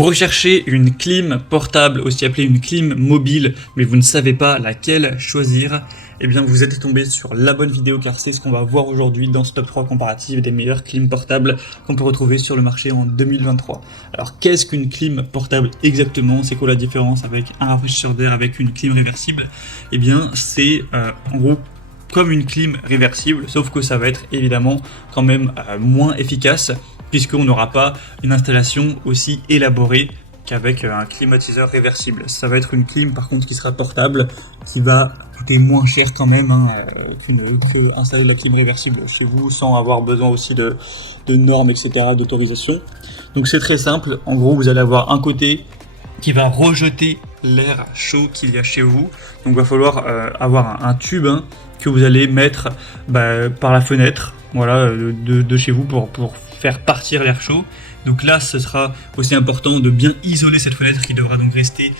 Vous recherchez une clim portable, aussi appelée une clim mobile, mais vous ne savez pas laquelle choisir. Eh bien, vous êtes tombé sur la bonne vidéo car c'est ce qu'on va voir aujourd'hui dans ce top 3 comparatif des meilleures clims portables qu'on peut retrouver sur le marché en 2023. Alors, qu'est-ce qu'une clim portable exactement? C'est quoi la différence avec un rafraîchisseur d'air, avec une clim réversible? Eh bien, c'est en gros comme une clim réversible, sauf que ça va être évidemment quand même moins efficace, puisqu'on n'aura pas une installation aussi élaborée qu'avec un climatiseur réversible. Ça va être une clim par contre qui sera portable, qui va coûter moins cher quand même que installer la clim réversible chez vous sans avoir besoin aussi de normes, etc., d'autorisation. Donc c'est très simple, en gros vous allez avoir un côté qui va rejeter l'air chaud qu'il y a chez vous, donc il va falloir avoir un tube que vous allez mettre par la fenêtre, voilà, de chez vous pour faire partir l'air chaud. Donc là, ce sera aussi important de bien isoler cette fenêtre qui devra donc rester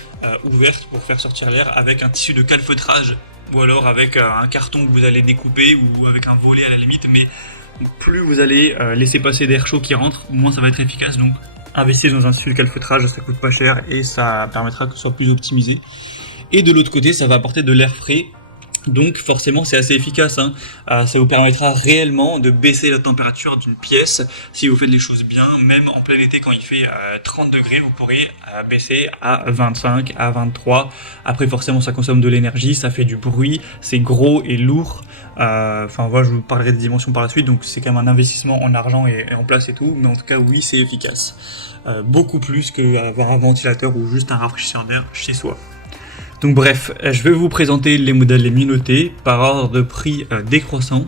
ouverte pour faire sortir l'air avec un tissu de calfeutrage ou alors avec un carton que vous allez découper ou avec un volet à la limite. Mais plus vous allez laisser passer d'air chaud qui rentre, moins ça va être efficace. Donc investissez dans un tissu de calfeutrage, ça coûte pas cher et ça permettra que ce soit plus optimisé. Et de l'autre côté, ça va apporter de l'air frais. Donc forcément c'est assez efficace, ça vous permettra réellement de baisser la température d'une pièce si vous faites les choses bien. Même en plein été quand il fait 30 degrés, vous pourrez baisser à 25, à 23. Après forcément ça consomme de l'énergie, ça fait du bruit, c'est gros et lourd. Enfin voilà, je vous parlerai des dimensions par la suite, donc c'est quand même un investissement en argent et en place et tout. Mais en tout cas oui, c'est efficace. Beaucoup plus qu'avoir un ventilateur ou juste un rafraîchisseur d'air chez soi. Donc bref, je vais vous présenter les modèles les mieux notés par ordre de prix décroissant,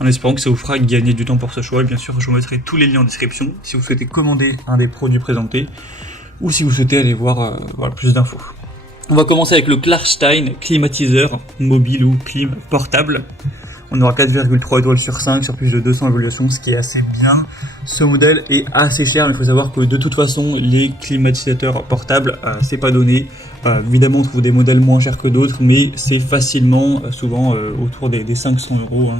en espérant que ça vous fera gagner du temps pour ce choix. Et bien sûr, je vous mettrai tous les liens en description si vous souhaitez commander un des produits présentés ou si vous souhaitez aller voir plus d'infos. On va commencer avec le Klarstein climatiseur mobile ou clim portable. On aura 4,3 étoiles sur 5 sur plus de 200 évaluations, ce qui est assez bien. Ce modèle est assez cher, mais il faut savoir que de toute façon, les climatisateurs portables, c'est pas donné. Évidemment, on trouve des modèles moins chers que d'autres, mais c'est facilement, souvent, autour des 500 €,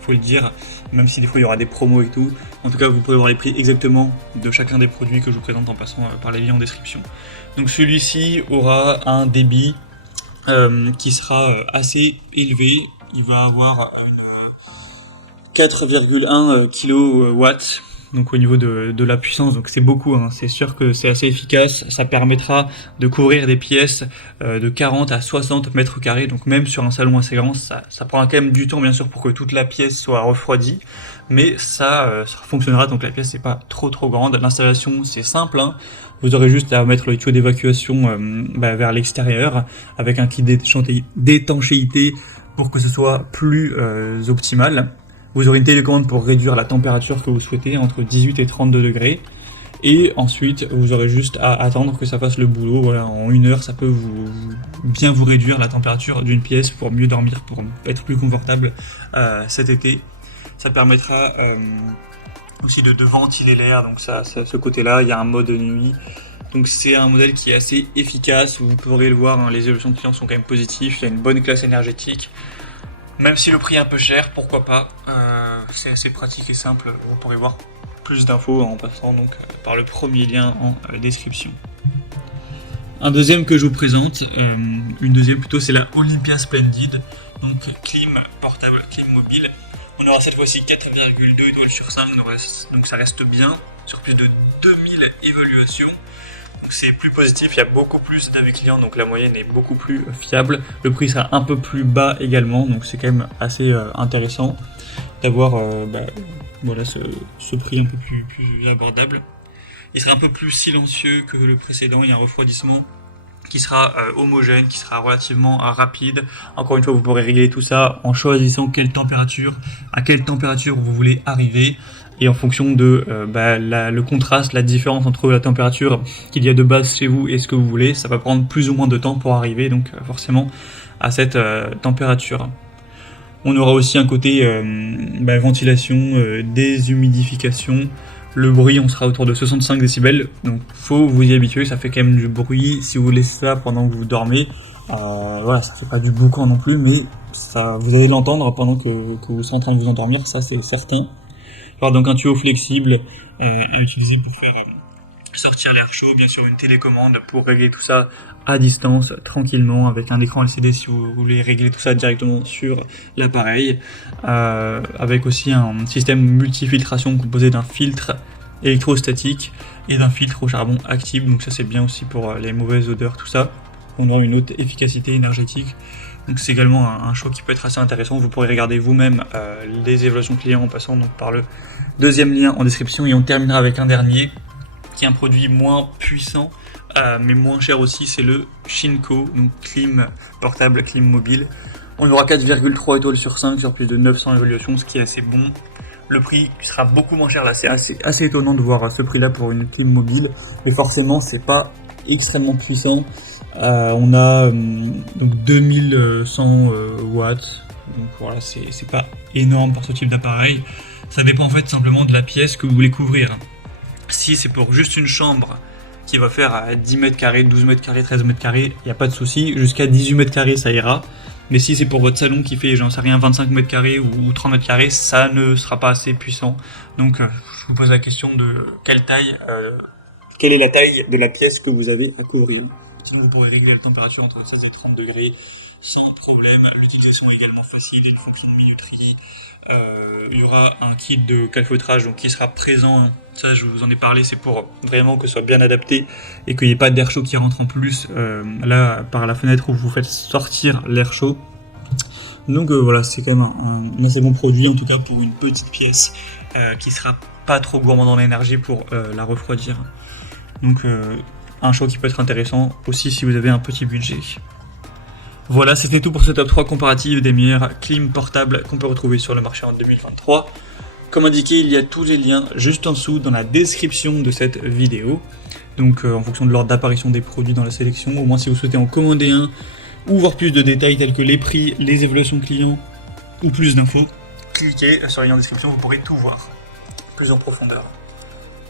faut le dire, même si des fois il y aura des promos et tout. En tout cas, vous pouvez voir les prix exactement de chacun des produits que je vous présente en passant par les liens en description. Donc celui-ci aura un débit qui sera assez élevé. Il va avoir 4,1 kW, donc au niveau de la puissance, donc c'est beaucoup, c'est sûr que c'est assez efficace. Ça permettra de couvrir des pièces de 40 à 60 mètres carrés, donc même sur un salon assez grand, ça prendra quand même du temps bien sûr pour que toute la pièce soit refroidie, mais ça fonctionnera, donc la pièce n'est pas trop grande. L'installation c'est simple, vous aurez juste à mettre le tuyau d'évacuation vers l'extérieur avec un kit d'étanchéité pour que ce soit plus optimal. Vous aurez une télécommande pour réduire la température que vous souhaitez entre 18 et 32 degrés. Et ensuite, vous aurez juste à attendre que ça fasse le boulot. Voilà, en 1 heure, ça peut bien vous réduire la température d'une pièce pour mieux dormir, pour être plus confortable cet été. Ça permettra aussi de ventiler l'air. Donc ce côté-là, il y a un mode nuit. Donc c'est un modèle qui est assez efficace, vous pourrez le voir, les évolutions de clients sont quand même positives, il y a une bonne classe énergétique. Même si le prix est un peu cher, pourquoi pas, c'est assez pratique et simple, vous pourrez voir plus d'infos en passant donc par le premier lien en description. Un deuxième que je vous présente, une deuxième plutôt, c'est la Olympia Splendid, donc clim portable, clim mobile. On aura cette fois-ci 4,2 étoiles sur 5, donc ça reste bien, sur plus de 2000 évaluations. Donc c'est plus positif, il y a beaucoup plus d'avis clients, donc la moyenne est beaucoup plus fiable. Le prix sera un peu plus bas également, donc c'est quand même assez intéressant d'avoir voilà, ce prix un peu plus abordable. Il sera un peu plus silencieux que le précédent, il y a un refroidissement qui sera homogène, qui sera relativement rapide. Encore une fois, vous pourrez régler tout ça en choisissant à quelle température vous voulez arriver. Et en fonction de le contraste, la différence entre la température qu'il y a de base chez vous et ce que vous voulez, ça va prendre plus ou moins de temps pour arriver donc forcément à cette température. On aura aussi un côté ventilation, déshumidification. Le bruit, on sera autour de 65 décibels, donc faut vous y habituer, ça fait quand même du bruit. Si vous laissez ça pendant que vous dormez, voilà, ça fait pas du boucan non plus, mais vous allez l'entendre pendant que vous serez en train de vous endormir, ça c'est certain. Alors donc un tuyau flexible à utiliser pour faire sortir l'air chaud, bien sûr une télécommande pour régler tout ça à distance, tranquillement, avec un écran LCD si vous voulez régler tout ça directement sur l'appareil, avec aussi un système multifiltration composé d'un filtre électrostatique et d'un filtre au charbon actif, donc ça c'est bien aussi pour les mauvaises odeurs, tout ça, on aura une haute efficacité énergétique. Donc c'est également un choix qui peut être assez intéressant. Vous pourrez regarder vous-même les évaluations clients en passant donc par le deuxième lien en description, et on terminera avec un dernier qui est un produit moins puissant mais moins cher aussi, c'est le Shinko, donc clim portable, clim mobile. On aura 4,3 étoiles sur 5 sur plus de 900 évaluations, ce qui est assez bon. Le prix sera beaucoup moins cher là, c'est assez étonnant de voir ce prix là pour une clim mobile, mais forcément c'est pas extrêmement puissant. On a donc 2100 watts, donc voilà, c'est pas énorme pour ce type d'appareil. Ça dépend en fait simplement de la pièce que vous voulez couvrir. Si c'est pour juste une chambre qui va faire 10 mètres carrés, 12 mètres carrés, 13 mètres carrés, il n'y a pas de souci, jusqu'à 18 mètres carrés ça ira. Mais si c'est pour votre salon qui fait, j'en sais rien, 25 mètres carrés ou 30 mètres carrés, ça ne sera pas assez puissant. Donc je vous pose la question de quelle est la taille de la pièce que vous avez à couvrir. Sinon vous pourrez régler la température entre 16 et 30 degrés sans problème. L'utilisation est également facile, il y a une fonction de minuterie. Il y aura un kit de calfeutrage donc, qui sera présent. Ça je vous en ai parlé, c'est pour vraiment que ce soit bien adapté et qu'il n'y ait pas d'air chaud qui rentre en plus là par la fenêtre où vous faites sortir l'air chaud. Donc voilà, c'est quand même un assez bon produit en tout cas pour une petite pièce qui sera pas trop gourmand en énergie pour la refroidir. Donc un choix qui peut être intéressant aussi si vous avez un petit budget. Voilà, c'était tout pour ce top 3 comparatif des meilleures clim portables qu'on peut retrouver sur le marché en 2023. Comme indiqué, il y a tous les liens juste en dessous dans la description de cette vidéo. Donc en fonction de l'ordre d'apparition des produits dans la sélection, au moins si vous souhaitez en commander un ou voir plus de détails tels que les prix, les évaluations clients ou plus d'infos, cliquez sur le lien en description, vous pourrez tout voir plus en profondeur.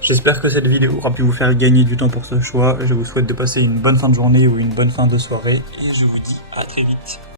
J'espère que cette vidéo aura pu vous faire gagner du temps pour ce choix. Je vous souhaite de passer une bonne fin de journée ou une bonne fin de soirée et je vous dis à très vite.